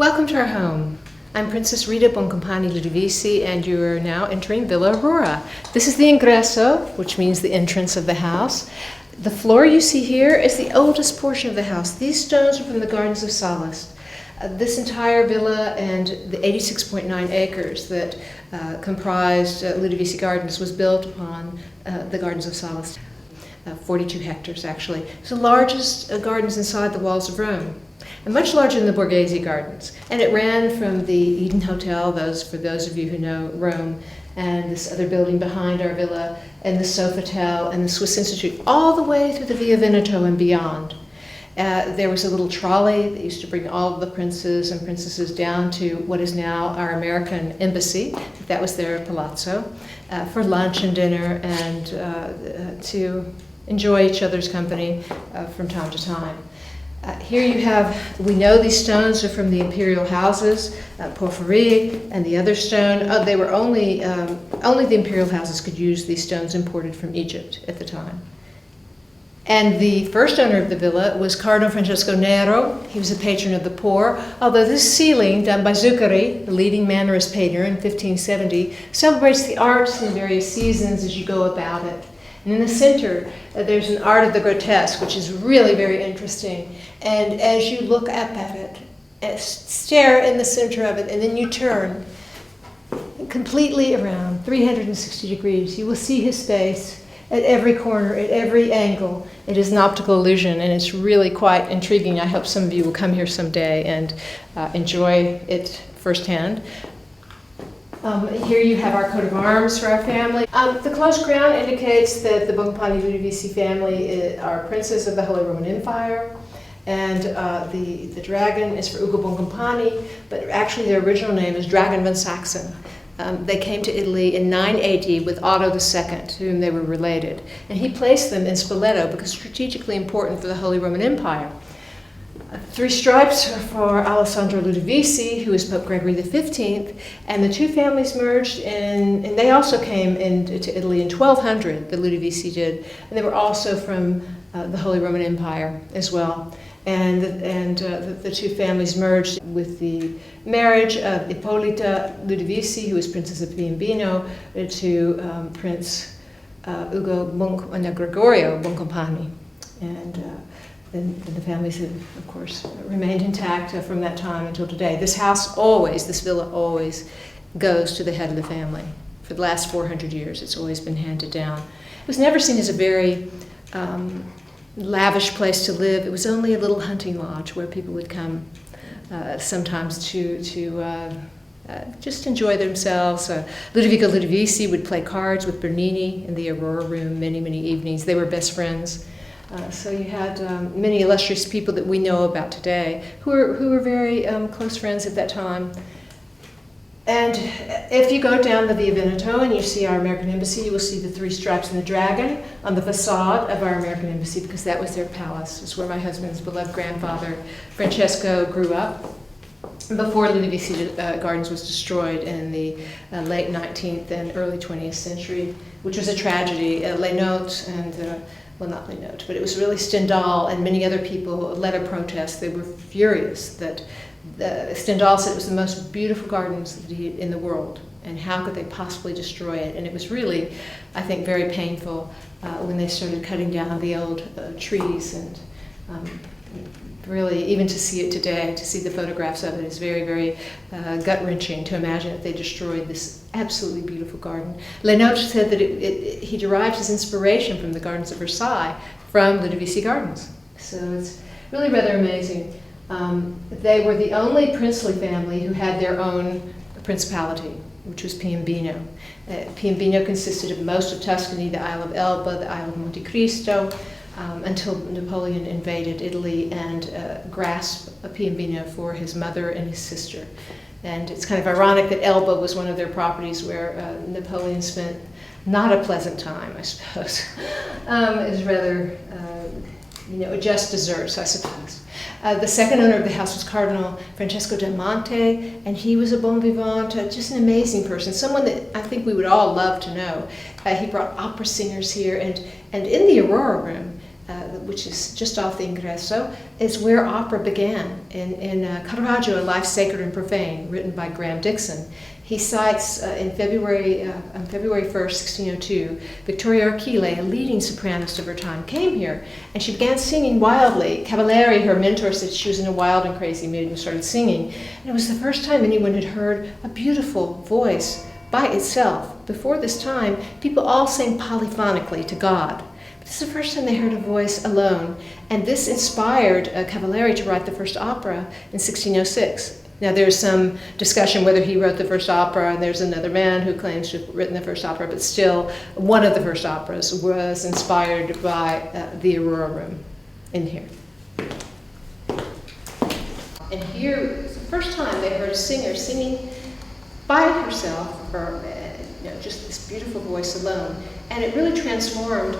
Welcome to our home. I'm Princess Rita Boncompagni Ludovisi, and you are now entering Villa Aurora. This is the ingresso, which means the entrance of the house. The floor you see here is the oldest portion of the house. These stones are from the Gardens of Sallust. This entire villa and the 86.9 acres that comprised Ludovisi Gardens was built upon the Gardens of Sallust. 42 hectares, actually. It's the largest gardens inside the walls of Rome, and much larger than the Borghese Gardens. And it ran from the Eden Hotel, for those of you who know Rome, and this other building behind our villa, and the Sofitel, and the Swiss Institute, all the way through the Via Veneto and beyond. There was a little trolley that used to bring all of the princes and princesses down to what is now our American embassy. That was their palazzo, for lunch and dinner, and to enjoy each other's company from time to time. Here you have, we know these stones are from the imperial houses, Porphyry and the other stone. They were only the imperial houses could use these stones imported from Egypt at the time. And the first owner of the villa was Cardinal Francesco Nero. He was a patron of the poor, although this ceiling, done by Zuccari, the leading Mannerist painter in 1570, celebrates the arts in the various seasons as you go about it. And in the center, there's an art of the grotesque, which is really very interesting. And as you look up at it, stare in the center of it, and then you turn completely around, 360 degrees, you will see his face at every corner, at every angle. It is an optical illusion, and it's really quite intriguing. I hope some of you will come here someday and enjoy it firsthand. Here you have our coat of arms for our family. The close crown indicates that the Boncompagni Ludovisi family are princes of the Holy Roman Empire, and the dragon is for Ugo Boncompagni, but actually their original name is Dragon von Saxon. They came to Italy in 980 with Otto II, to whom they were related, and he placed them in Spoleto because strategically important for the Holy Roman Empire. 3 stripes are for Alessandro Ludovisi, who is Pope Gregory XV, and the two families merged, and they also came into Italy in 1200, the Ludovisi did, and they were also from the Holy Roman Empire as well. And the two families merged with the marriage of Ippolita Ludovisi, who was Princess of Piombino, to Prince Gregorio Boncompagni. And then the families have, of course, remained intact from that time until today. This villa always goes to the head of the family. For the last 400 years, it's always been handed down. It was never seen as a very lavish place to live. It was only a little hunting lodge where people would come sometimes to just enjoy themselves. Ludovico Ludovisi would play cards with Bernini in the Aurora room many, many evenings. They were best friends. So you had many illustrious people that we know about today who were very close friends at that time. And if you go down the Via Veneto and you see our American Embassy, you will see the 3 stripes and the dragon on the facade of our American Embassy, because that was their palace. It's where my husband's beloved grandfather, Francesco, grew up before Ludovisi Gardens was destroyed in the late 19th and early 20th century, which was a tragedy. Les Notes and well, not Les Notes, but it was really Stendhal and many other people led a protest. They were furious that Stendhal said it was the most beautiful gardens in the world, and how could they possibly destroy it? And it was really, I think, very painful when they started cutting down the old trees, and really, even to see it today, to see the photographs of it is very, very gut-wrenching to imagine that they destroyed this absolutely beautiful garden. Les Notes said that he derived his inspiration from the Gardens of Versailles from the Ludovisi Gardens. So it's really rather amazing. They were the only princely family who had their own principality, which was Piombino. Piombino consisted of most of Tuscany, the Isle of Elba, the Isle of Monte Cristo, until Napoleon invaded Italy and grasped Piombino for his mother and his sister. And it's kind of ironic that Elba was one of their properties where Napoleon spent not a pleasant time, I suppose. It was rather, a just desserts, I suppose. The second owner of the house was Cardinal Francesco del Monte, and he was a bon vivant, just an amazing person, someone that I think we would all love to know. He brought opera singers here, and in the Aurora room, which is just off the Ingresso, is where opera began, in Caravaggio, A Life Sacred and Profane, written by Graham Dixon. He cites on February 1st, 1602, Vittoria Archile, a leading sopranost of her time, came here, and she began singing wildly. Cavalieri, her mentor, said she was in a wild and crazy mood and started singing. And it was the first time anyone had heard a beautiful voice by itself. Before this time, people all sang polyphonically to God. But this is the first time they heard a voice alone. And this inspired Cavalieri to write the first opera in 1606. Now, there's some discussion whether he wrote the first opera, and there's another man who claims to have written the first opera, but still, one of the first operas was inspired by the Aurora Room in here. And here, it's the first time they heard a singer singing by herself, or just this beautiful voice alone. And it really transformed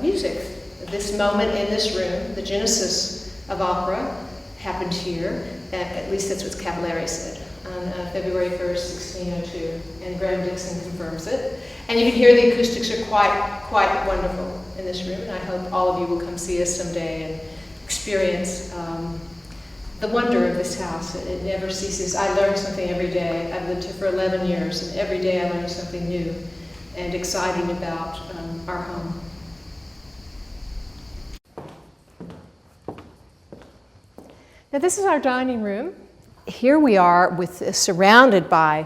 music. This moment in this room, the genesis of opera, happened here. At least that's what Cavalieri said, on February 1st, 1602, and Graham Dixon confirms it. And you can hear the acoustics are quite wonderful in this room, and I hope all of you will come see us someday and experience the wonder of this house. It never ceases. I learn something every day. I've lived here for 11 years, and every day I learn something new and exciting about our home. Now, this is our dining room. Here we are surrounded by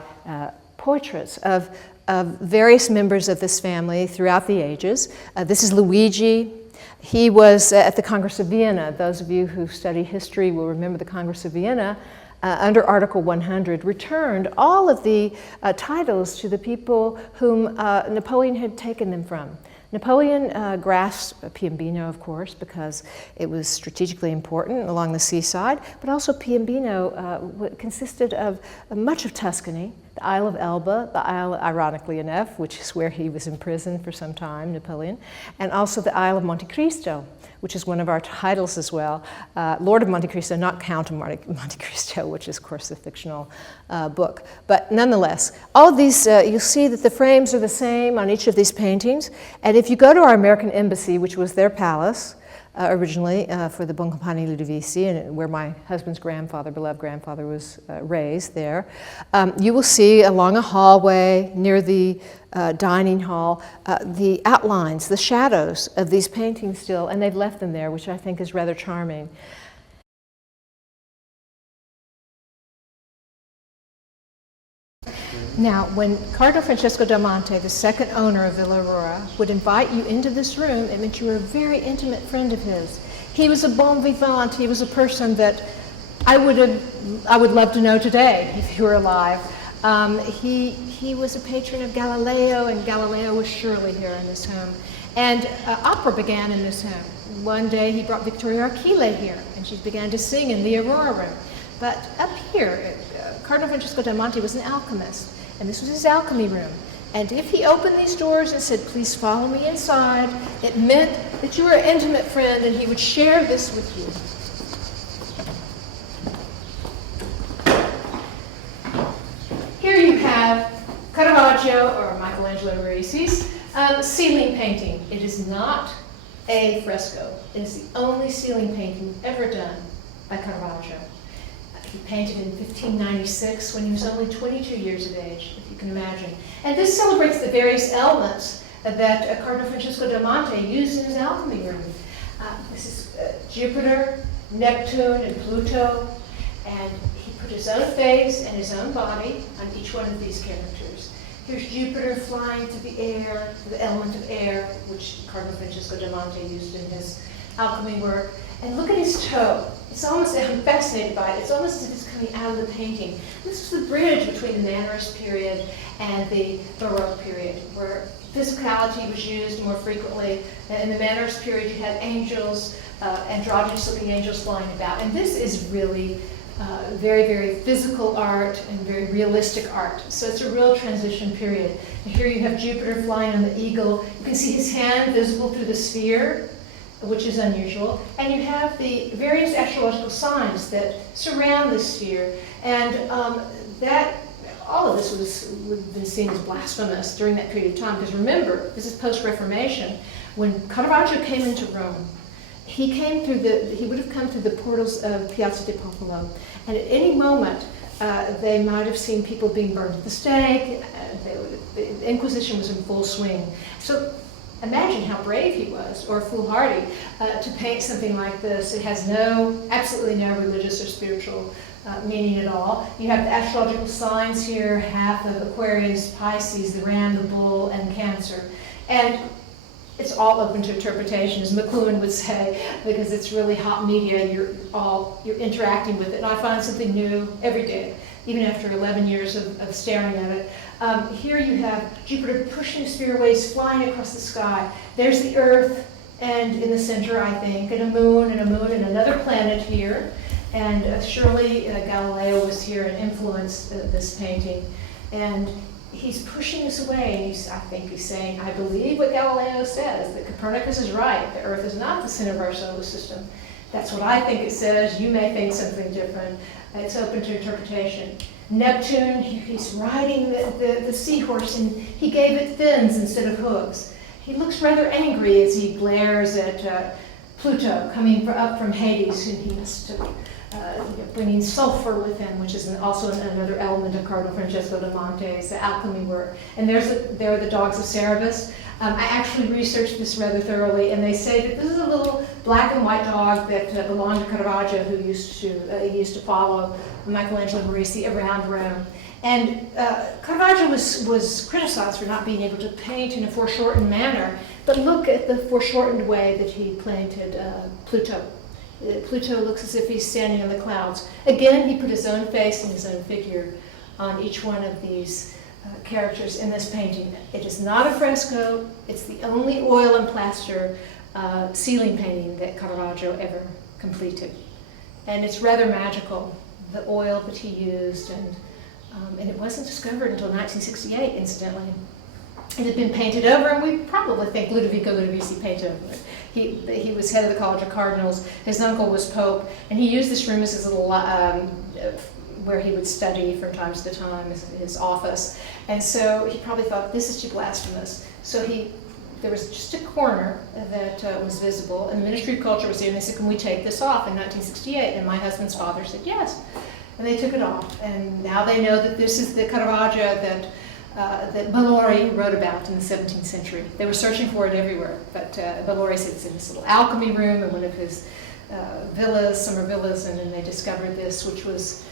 portraits of various members of this family throughout the ages. This is Luigi. He was at the Congress of Vienna. Those of you who study history will remember the Congress of Vienna. Under Article 100, returned all of the titles to the people whom Napoleon had taken them from. Napoleon grasped Piombino, of course, because it was strategically important along the seaside, but also Piombino consisted of much of Tuscany, the Isle of Elba, the Isle, ironically enough, which is where he was imprisoned for some time, Napoleon, and also the Isle of Monte Cristo, which is one of our titles as well. Lord of Monte Cristo, not Count of Monte Cristo, which is, of course, a fictional book. But nonetheless, all of these, you'll see that the frames are the same on each of these paintings. And if you go to our American embassy, which was their palace originally for the Boncompagni Ludovisi, and where my husband's grandfather, beloved grandfather, was raised there, you will see along a hallway near the dining hall, the outlines, the shadows of these paintings still, and they've left them there, which I think is rather charming. Now, when Cardinal Francesco Del Monte, the second owner of Villa Aurora, would invite you into this room, it meant you were a very intimate friend of his. He was a bon vivant. He was a person that I would love to know today if he were alive. He was a patron of Galileo, and Galileo was surely here in this home. And opera began in this home. One day he brought Vittoria Archile here, and she began to sing in the Aurora Room. But up here, Cardinal Francesco Del Monte was an alchemist, and this was his alchemy room. And if he opened these doors and said, "Please follow me inside," it meant that you were an intimate friend, and he would share this with you. Here you have Caravaggio, or Michelangelo Risi's, ceiling painting. It is not a fresco. It is the only ceiling painting ever done by Caravaggio. He painted in 1596 when he was only 22 years of age, if you can imagine. And this celebrates the various elements that Cardinal Francesco Del Monte used in his alchemy room. This is Jupiter, Neptune, and Pluto, and he put his own face and his own body on each one of these characters. Here's Jupiter flying through the air, the element of air, which Cardinal Francesco Del Monte used in his alchemy work. And look at his toe. It's almost, I'm fascinated by it, it's almost as if it's coming out of the painting. This was the bridge between the Mannerist period and the Baroque period, where physicality was used more frequently. In the Mannerist period, you had angels, androgynous-looking angels flying about. And this is really very, very physical art and very realistic art. So it's a real transition period. And here you have Jupiter flying on the eagle. You can see his hand visible through the sphere, which is unusual. And you have the various astrological signs that surround the sphere. And all of this would have been seen as blasphemous during that period of time, because remember, this is post-Reformation, When Caravaggio came into Rome, he would have come through the portals of Piazza di Popolo, and at any moment they might have seen people being burned at the stake. The Inquisition was in full swing. So imagine how brave he was, or foolhardy, to paint something like this. It has absolutely no religious or spiritual meaning at all. You have the astrological signs here, half of Aquarius, Pisces, the Ram, the Bull, and Cancer. And it's all open to interpretation, as McLuhan would say, because it's really hot media. You're interacting with it. And I find something new every day, even after 11 years of staring at it. Here you have Jupiter pushing spheroids flying across the sky. There's the Earth, and in the center, I think, and a moon, and another planet here. And surely Galileo was here and influenced this painting. And he's pushing us away, and I think he's saying, I believe what Galileo says, that Copernicus is right. The Earth is not the center of our solar system. That's what I think it says. You may think something different. It's open to interpretation. Neptune, he's riding the seahorse, and he gave it fins instead of hooves. He looks rather angry as he glares at Pluto coming up from Hades, and he must have bringing sulfur with him, which is also another element of Cardinal Francesco da Monte's Alchemy work. And there are the dogs of Cerebus. I actually researched this rather thoroughly, and they say that this is a little black and white dog that belonged to Caravaggio, who used to follow Michelangelo Merisi around Rome. And Caravaggio was criticized for not being able to paint in a foreshortened manner, but look at the foreshortened way that he painted Pluto. Pluto looks as if he's standing on the clouds. Again, he put his own face and his own figure on each one of these characters in this painting. It is not a fresco. It's the only oil and plaster ceiling painting that Caravaggio ever completed. And it's rather magical, the oil that he used, and it wasn't discovered until 1968, incidentally. It had been painted over, and we probably think Ludovico Ludovisi painted over it. He was head of the College of Cardinals. His uncle was Pope, and he used this room as his little where he would study from time to time, his office. And so he probably thought, this is too blasphemous. So there was just a corner that was visible, and the Ministry of Culture was there, and they said, can we take this off in 1968? And my husband's father said, yes. And they took it off, and now they know that this is the Caravaggio that Bellori wrote about in the 17th century. They were searching for it everywhere, but Bellori said it's in this little alchemy room in one of his summer villas, and then they discovered this, which was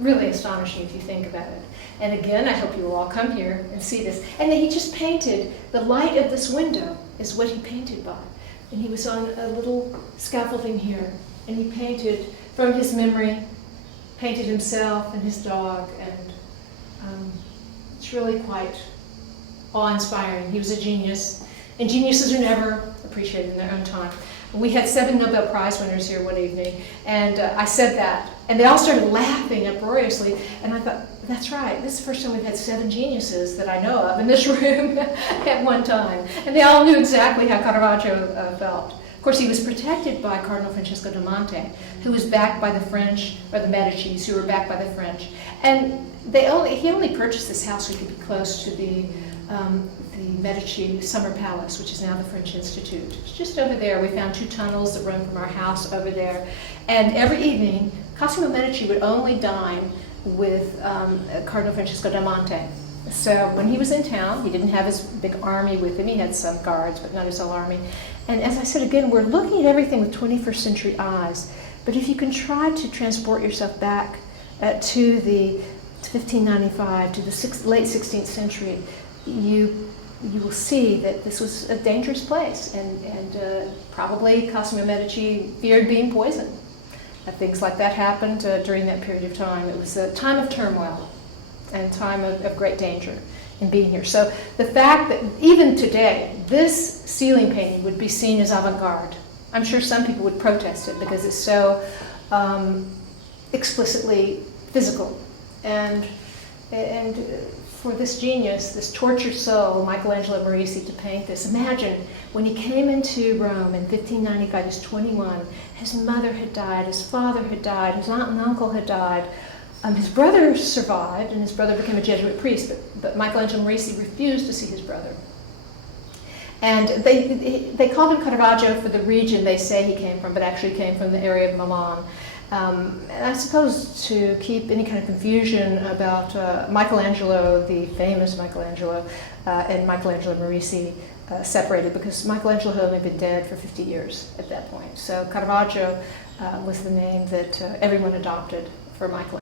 really astonishing if you think about it. And again, I hope you will all come here and see this. And then he just painted, the light of this window is what he painted by. And he was on a little scaffolding here, and he painted from his memory, painted himself and his dog, and it's really quite awe-inspiring. He was a genius, and geniuses are never appreciated in their own time. We had 7 Nobel Prize winners here one evening, and I said that, and they all started laughing uproariously, and I thought, that's right, this is the first time we've had 7 geniuses that I know of in this room at one time. And they all knew exactly how Caravaggio felt. Of course, he was protected by Cardinal Francesco da Monte, who was backed by the French, or the Medicis, who were backed by the French. And he only purchased this house so he could be close to the Medici Summer Palace, which is now the French Institute. It's just over there. We found 2 tunnels that run from our house over there. And every evening, Cosimo Medici would only dine with Cardinal Francesco da Monte. So when he was in town, he didn't have his big army with him. He had some guards, but not his whole army. And as I said again, we're looking at everything with 21st century eyes. But if you can try to transport yourself back to the 1595, to the late 16th century, you will see that this was a dangerous place, and probably Cosimo Medici feared being poisoned. Things like that happened during that period of time. It was a time of turmoil and a time of great danger in being here. So the fact that even today, this ceiling painting would be seen as avant-garde, I'm sure some people would protest it because it's so explicitly physical. And for this genius, this tortured soul, Michelangelo Merisi, to paint this. Imagine when he came into Rome in 1595, he was 21, his mother had died, his father had died, his aunt and uncle had died. His brother survived, and his brother became a Jesuit priest, but Michelangelo Merisi refused to see his brother. And they called him Caravaggio for the region they say he came from, but actually came from the area of Milan. And I suppose to keep any kind of confusion about Michelangelo, the famous Michelangelo, and Michelangelo Merisi separated, because Michelangelo had only been dead for 50 years at that point. So Caravaggio was the name that everyone adopted for Michelangelo.